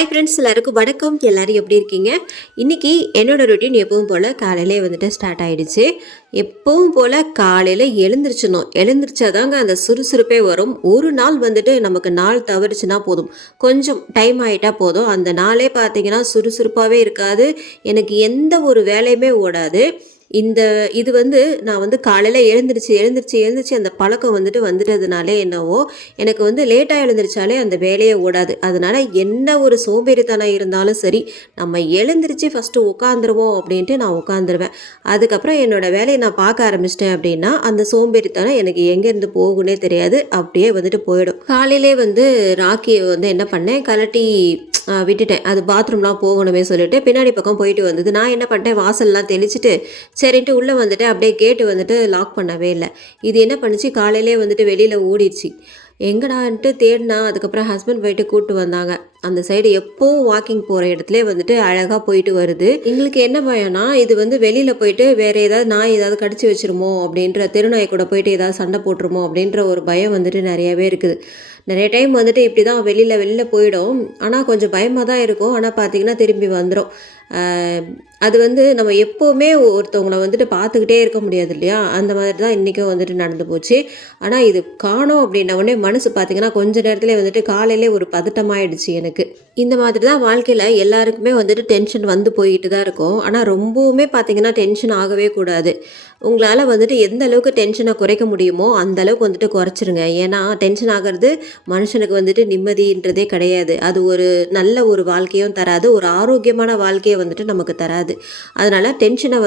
Hi friends, எல்லாருக்கும் வணக்கம். எல்லோரும் எப்படி இருக்கீங்க? இன்றைக்கி என்னோடய ரொட்டீன் எப்பவும் போல் காலையிலே வந்துட்டு ஸ்டார்ட் ஆகிடுச்சு. எப்பவும் போல் காலையில் எழுந்திரிச்சாதாங்க அந்த சுறுசுறுப்பே வரும். ஒரு நாள் வந்துட்டு நமக்கு நாள் தவறுச்சுன்னா போதும், கொஞ்சம் டைம் ஆகிட்டா போதும், அந்த நாளே பார்த்திங்கன்னா சுறுசுறுப்பாகவே இருக்காது. எனக்கு எந்த ஒரு வேலையுமே ஓடாது. இது நான் காலையில் எழுந்திரிச்சு அந்த பழக்கம் வந்துட்டதுனாலே என்னவோ எனக்கு லேட்டாக எழுந்திரிச்சாலே அந்த வேலையே ஓடாது. அதனால் என்ன ஒரு சோம்பேறித்தனம் இருந்தாலும் சரி, நம்ம எழுந்திரிச்சு ஃபஸ்ட்டு உட்காந்துருவோம் அப்படின்ட்டு நான் உட்காந்துருவேன். அதுக்கப்புறம் என்னோடய வேலையை நான் பார்க்க ஆரம்பிச்சிட்டேன் அப்படின்னா அந்த சோம்பேறித்தனம் எனக்கு எங்கேருந்து போகுன்னே தெரியாது, அப்படியே போயிடும். காலையிலே ராக்கியை என்ன பண்ணேன், கலட்டி விட்டுட்டேன். அது பாத்ரூம்லாம் போகணுமே சொல்லிட்டு பின்னாடி பக்கம் போயிட்டு வந்தது. நான் என்ன பண்ணிட்டேன், வாசல்லாம் தெளிச்சுட்டு சரின்ட்டு உள்ளே வந்துட்டு அப்படியே கேட்டு லாக் பண்ணவே இல்லை. இது என்ன பண்ணிச்சு, காலையிலே வெளியில் ஓடிடுச்சு. எங்கடான்ட்டு தேடினா அதுக்கப்புறம் ஹஸ்பண்ட் போயிட்டு கூப்பிட்டு வந்தாங்க. அந்த சைடு எப்போவும் வாக்கிங் போகிற இடத்துல அழகாக போயிட்டு வருது. எங்களுக்கு என்ன பயம்னா, இது வெளியில் போயிட்டு வேறு ஏதாவது நாய் ஏதாவது கடிச்சு வச்சிருமோ அப்படின்ற, தெருநாய் கூட போயிட்டு ஏதாவது சண்டை போட்டுருமோ அப்படின்ற ஒரு பயம் நிறையாவே இருக்குது. நிறைய டைம் இப்படி தான் வெளியில் போயிடும். ஆனால் கொஞ்சம் பயமாக தான் இருக்கும். ஆனால் பார்த்திங்கன்னா திரும்பி வந்துடும். அது நம்ம எப்போவுமே ஒருத்தவங்களை பார்த்துக்கிட்டே இருக்க முடியாது இல்லையா? அந்த மாதிரி தான் இன்றைக்கும் நடந்து போச்சு. ஆனால் இது காணோம் அப்படின்ன உடனே மனசு பார்த்திங்கன்னா கொஞ்ச நேரத்துலேயே காலையிலே ஒரு பதட்டமாயிடுச்சு எனக்கு. இந்த மாதிரி தான் வாழ்க்கையில் எல்லாருக்குமே டென்ஷன் போயிட்டு தான் இருக்கும். ஆனால் ரொம்பவுமே பார்த்திங்கன்னா டென்ஷன் ஆகவே கூடாது. உங்களால் எந்த அளவுக்கு டென்ஷனை குறைக்க முடியுமோ அந்த அளவுக்கு குறைச்சிருங்க. ஏன்னா டென்ஷன் ஆகிறது மனுஷனுக்கு நிம்மதின்றதே கிடையாது. அது ஒரு நல்ல ஒரு வாழ்க்கையும் தராது, ஒரு ஆரோக்கியமான வாழ்க்கையை நமக்கு தராது. அதனால் டென்ஷனை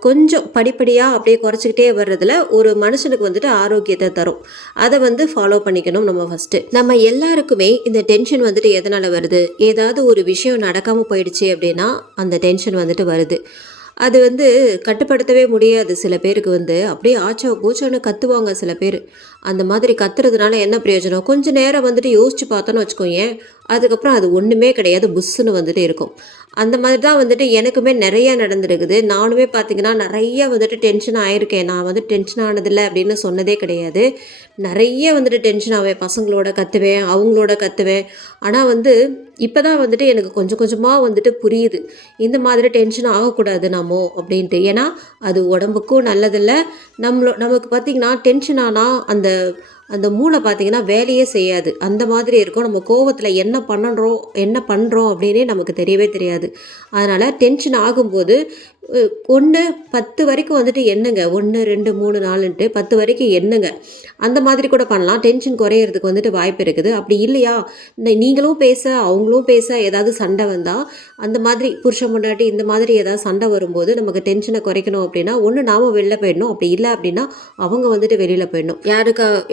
கொஞ்சம் படிப்படியாக அப்படியே குறைச்சிக்கிட்டே வர்றதுல ஒரு மனுஷனுக்கு ஆரோக்கியத்தை தரும். அதை ஃபாலோ பண்ணிக்கணும் நம்ம ஃபஸ்ட்டு. நம்ம எல்லாருக்குமே இந்த டென்ஷன் எதனால் வருது, ஏதாவது ஒரு விஷயம் நடக்காமல் போயிடுச்சு அப்படின்னா அந்த டென்ஷன் வருது. அது கட்டுப்படுத்தவே முடியாது. சில பேருக்கு அப்படியே ஆச்சோ கூச்சோன்னு கத்துவாங்க சில பேர். அந்த மாதிரி கத்துறதுனால என்ன பிரயோஜனம்? கொஞ்சம் நேரம் யோசிச்சு பார்த்தோன்னு வச்சுக்கோங்க, அதுக்கப்புறம் அது ஒன்றுமே கிடையாது, புஷ்ஷுன்னு இருக்கும். அந்த மாதிரி தான் எனக்குமே நிறையா நடந்துருக்குது. நானுமே பார்த்திங்கன்னா நிறைய டென்ஷன் ஆகிருக்கேன். நான் டென்ஷன் ஆனதில்லை அப்படின்னு சொன்னதே கிடையாது. நிறைய டென்ஷன் ஆவேன். பசங்களோட கத்துவேன், அவங்களோட கத்துவேன். ஆனால் இப்போ தான் எனக்கு கொஞ்சம் கொஞ்சமாக புரியுது, இந்த மாதிரி டென்ஷன் ஆகக்கூடாது நாமோ அப்படின்ட்டு. ஏன்னா அது உடம்புக்கும் நல்லதில்லை. நமக்கு பார்த்திங்கன்னா டென்ஷன் ஆனால் அந்த மூளை பார்த்திங்கன்னா வேலையே செய்யாது. அந்த மாதிரி இருக்கும். நம்ம கோவத்தில் என்ன பண்ணுறோம் அப்படின்னே நமக்கு தெரியவே தெரியாது. அதனால் டென்ஷன் ஆகும்போது 1 10 வரைக்கும் எண்ணுங்க. 1 2 3 4ன்ட்டு 10 வரைக்கும் எண்ணுங்க. அந்த மாதிரி கூட பண்ணலாம். டென்ஷன் குறையிறதுக்கு வாய்ப்பு இருக்குது. அப்படி இல்லையா, நீங்களும் பேச அவங்களும் பேச ஏதாவது சண்டை வந்தால், அந்த மாதிரி புருஷன் பொண்டாட்டி இந்த மாதிரி ஏதாவது சண்டை வரும்போது நமக்கு டென்ஷனை குறைக்கணும் அப்படின்னா, ஒன்று நாம் வெளில போயிடணும், அப்படி இல்லை அப்படின்னா அவங்க வெளியில் போயிடணும்.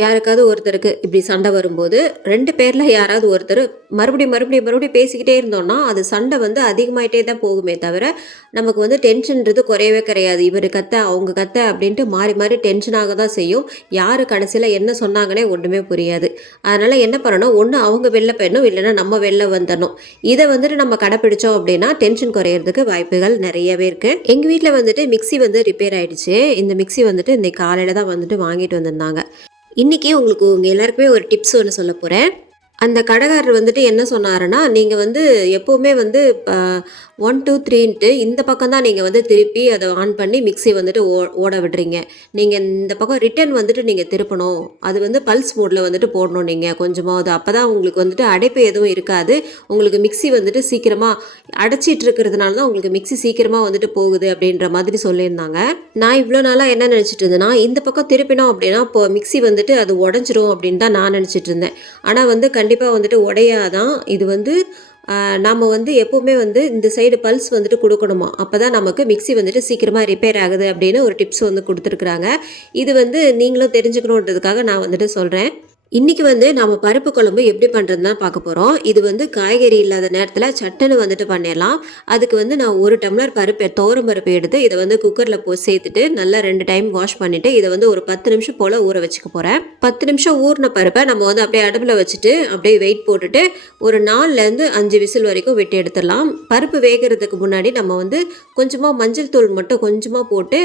யாருக்காவது ஒருத்தருக்கு இப்படி சண்டை வரும்போது 2 பேரில் யாராவது ஒருத்தர் மறுபடியும் பேசிக்கிட்டே இருந்தோம்னா அது சண்டை அதிகமாயிட்டே தான் போகுமே தவிர நமக்கு டென்ஷன்றது குறையவே கிடையாது. இவர் கத்த அவங்க கத்த அப்படின்ட்டு மாறி மாறி டென்ஷனாக தான் செய்யும். யார் கடைசியில் என்ன சொன்னாங்கன்னே ஒன்றுமே புரியாது. அதனால் என்ன பண்ணணும், ஒன்று அவங்க வெளில போயிடணும், இல்லைன்னா நம்ம வெளில வந்துடணும். இதை நம்ம கடைப்பிடிச்சோம் அப்படின்னா டென்ஷன் குறையிறதுக்கு வாய்ப்புகள் நிறையவே இருக்குது. எங்கள் வீட்டில் மிக்ஸி ரிப்பேர் ஆகிடுச்சு. இந்த மிக்ஸி இன்னைக்கு காலையில் தான் வாங்கிட்டு வந்திருந்தாங்க. இன்றைக்கி உங்களுக்கு உங்கள் எல்லாருக்குமே ஒரு டிப்ஸ் ஒன்று சொல்ல போகிறேன். அந்த கடைக்காரர் என்ன சொன்னாருன்னா, நீங்கள் எப்போவுமே 1 2 3ன்ட்டு இந்த பக்கம் தான் நீங்கள் திருப்பி அதை ஆன் பண்ணி மிக்ஸி ஓட விடுறீங்க. நீங்கள் இந்த பக்கம் ரிட்டன் நீங்கள் திருப்பணும். அது பல்ஸ் மோடில் போடணும் நீங்கள் கொஞ்சமாவது. அப்போ தான் உங்களுக்கு அடைப்பு எதுவும் இருக்காது. உங்களுக்கு மிக்ஸி சீக்கிரமாக அடைச்சிட்டு இருக்கிறதுனால தான் உங்களுக்கு மிக்ஸி சீக்கிரமாக போகுது அப்படின்ற மாதிரி சொல்லியிருந்தாங்க. நான் இவ்வளோ நாளாக என்ன நினச்சிட்டு இருந்தேன்னா, இந்த பக்கம் திருப்பினோம் அப்படின்னா இப்போ மிக்ஸி அது உடஞ்சிரும் அப்படின்னு தான் நான் நினச்சிட்டு இருந்தேன். ஆனால் கண்டிப்பாக உடையாதான். இது நாம் எப்போவுமே இந்த சைடு பல்ஸ் கொடுக்கணுமா, அப்போ தான் நமக்கு மிக்ஸி சீக்கிரமாக ரிப்பேர் ஆகுது அப்படின்னு ஒரு டிப்ஸ் கொடுத்துருக்குறாங்க. இது நீங்களும் தெரிஞ்சுக்கணுன்றதுக்காக நான் சொல்கிறேன். இன்றைக்கி நாம் பருப்பு குழம்பு எப்படி பண்ணுறதுன்னு தான் பார்க்க போகிறோம். இது காய்கறி இல்லாத நேரத்தில் சட்டுன்னு பண்ணிடலாம். அதுக்கு நான் 1 டம்ளர் துவரம் பருப்பு எடுத்து இதை குக்கரில் சேர்த்துட்டு நல்லா 2 டைம் வாஷ் பண்ணிவிட்டு இதை ஒரு 10 நிமிஷம் போல் ஊற வச்சுக்க போகிறேன். 10 நிமிஷம் ஊறின பருப்பை நம்ம அப்படியே அடுப்பில் வச்சுட்டு அப்படியே வெயிட் போட்டுட்டு ஒரு 4லேருந்து 5 விசில் வரைக்கும் விட்டு எடுத்துடலாம். பருப்பு வேகிறதுக்கு முன்னாடி நம்ம கொஞ்சமாக மஞ்சள் தூள் மட்டும் கொஞ்சமாக போட்டு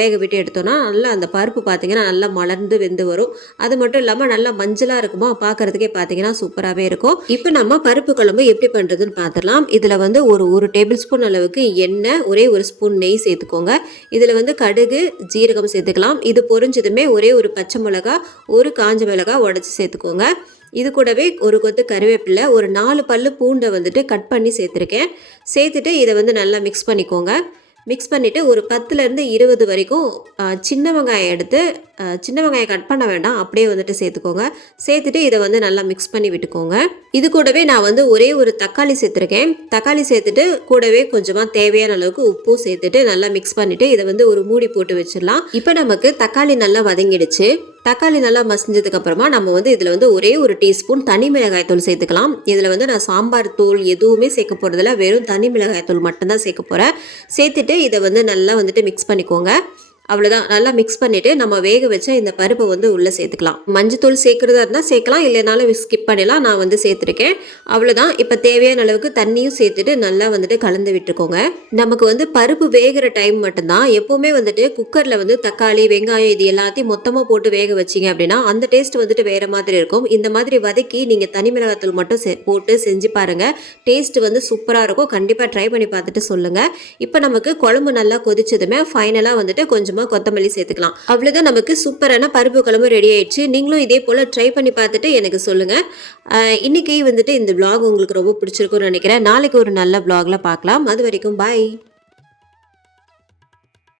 வேக விட்டு எடுத்தோன்னா நல்லா அந்த பருப்பு பார்த்திங்கன்னா நல்லா மலர்ந்து வெந்து வரும். அது மட்டும் இல்லாமல் நல்லா மஞ்சளாக இருக்குமோ பார்க்கறதுக்கே பார்த்தீங்கன்னா சூப்பராகவே இருக்கும். இப்போ நம்ம பருப்பு குழம்பு எப்படி பண்ணுறதுன்னு பார்த்துடலாம். இதில் வந்து ஒரு டேபிள் ஸ்பூன் அளவுக்கு எண்ணெய், ஒரே ஒரு ஸ்பூன் நெய் சேர்த்துக்கோங்க. இதில் வந்து கடுகு, ஜீரகம் சேர்த்துக்கலாம். இது பொரிஞ்சதுமே ஒரே ஒரு பச்சை மிளகா, ஒரு காஞ்ச மிளகா உடச்சி சேர்த்துக்கோங்க. இது கூடவே ஒரு கொத்து கருவேப்பிலை, ஒரு 4 பல்லு பூண்டை வந்துட்டு கட் பண்ணி சேர்த்துருக்கேன். சேர்த்துட்டு இதை வந்து நல்லா மிக்ஸ் பண்ணிக்கோங்க. மிக்ஸ் பண்ணிவிட்டு ஒரு 10லேருந்து 20 வரைக்கும் சின்ன வெங்காயம் எடுத்து, சின்ன வெங்காயம் கட் பண்ண வேண்டாம், அப்படியே வந்துட்டு சேர்த்துக்கோங்க. சேர்த்துட்டு இதை வந்து நல்லா மிக்ஸ் பண்ணி விட்டுக்கோங்க. இது கூடவே நான் வந்து ஒரே ஒரு தக்காளி சேர்த்துருக்கேன். தக்காளி சேர்த்துட்டு கூடவே கொஞ்சமாக தேவையான அளவுக்கு உப்பும் சேர்த்துட்டு நல்லா மிக்ஸ் பண்ணிவிட்டு இதை வந்து ஒரு மூடி போட்டு வச்சிடலாம். இப்போ நமக்கு தக்காளி நல்லா வதங்கிடுச்சு. தக்காளி நல்லா மசிஞ்சதுக்கு அப்புறமா நம்ம வந்து இதில் வந்து ஒரே ஒரு டீஸ்பூன் தனி மிளகாய் தூள் சேர்த்துக்கலாம். இதில் வந்து நான் சாம்பார் தூள் எதுவுமே சேர்க்க போகிறதில்ல, வெறும் தனி மிளகாய் தூள் மட்டும்தான் சேர்க்க போகிறேன். சேர்த்துட்டு இதை வந்து நல்லா வந்துட்டு மிக்ஸ் பண்ணிக்கோங்க. அவ்வளோதான். நல்லா மிக்ஸ் பண்ணிவிட்டு நம்ம வேக வச்ச இந்த பருப்பை வந்து உள்ளே சேர்த்துக்கலாம். மஞ்சத்தூள் சேர்க்குறதா இருந்தால் சேர்க்கலாம், இல்லைனாலும் ஸ்கிப் பண்ணிடலாம். நான் வந்து சேர்த்துருக்கேன். அவ்வளோதான். இப்போ தேவையான அளவுக்கு தண்ணியும் சேர்த்துட்டு நல்லா வந்துட்டு கலந்து விட்டுருக்கோங்க. நமக்கு வந்து பருப்பு வேகிற டைம் மட்டும்தான். எப்போவுமே வந்துட்டு குக்கரில் வந்து தக்காளி, வெங்காயம் இது எல்லாத்தையும் மொத்தமாக போட்டு வேக வச்சிங்க அப்படின்னா அந்த டேஸ்ட் வந்துட்டு வேறு மாதிரி இருக்கும். இந்த மாதிரி வதக்கி நீங்கள் தனி மிளகாத்தூள் மட்டும் போட்டு செஞ்சு பாருங்கள். டேஸ்ட் வந்து சூப்பராக இருக்கும். கண்டிப்பாக ட்ரை பண்ணி பார்த்துட்டு சொல்லுங்கள். இப்போ நமக்கு குழம்பு நல்லா கொதிச்சதுமே ஃபைனலாக வந்துட்டு கொஞ்சம் கொத்தமல்லி சேர்த்துக்கலாம். அவ்வளவுதான், நமக்கு சூப்பரான பருப்பு குழம்பு ரெடி ஆயிடுச்சு. நீங்களும் இதே போல ட்ரை பண்ணி பார்த்துட்டு எனக்கு சொல்லுங்க. இன்னைக்கு வந்துட்டு இந்த vlog உங்களுக்கு ரொம்ப பிடிச்சிருக்கும்னு நினைக்கிறேன். நாளைக்கு ஒரு நல்ல vlogல பார்க்கலாம். அது வரைக்கும் பாய்.